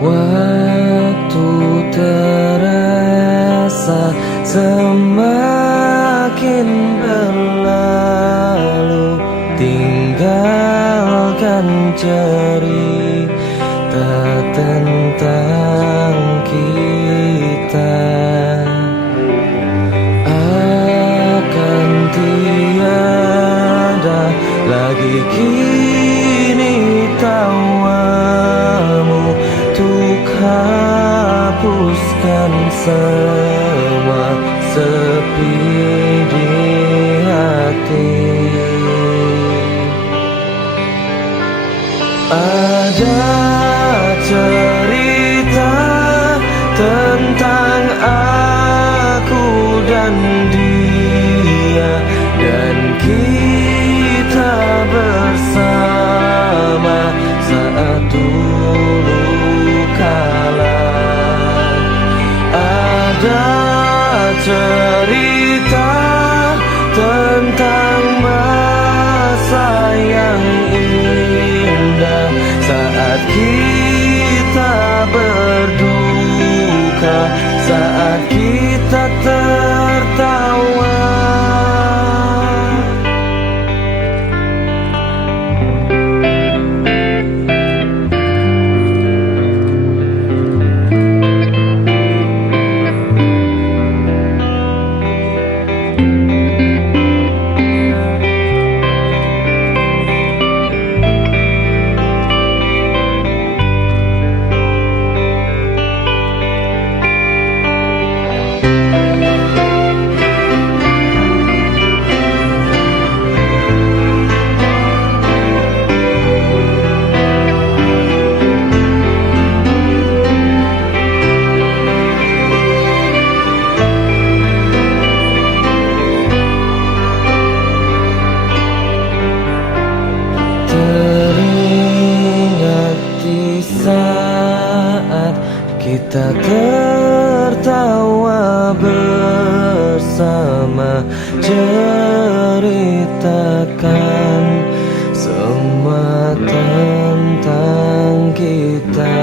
Waktu terasa semakin berlalu, tinggalkan cerita tentang kita. Akan tiada lagi kini tawamu untuk hapuskan semua sepi di hati. Ada cerita tentang aku dan dia, dan kita bersama saat dulu kala. Ada cerita tentang masa yang indah saat kita berduka, saat kita tertawa. Saat kita tertawa bersama, ceritakan semua tentang kita.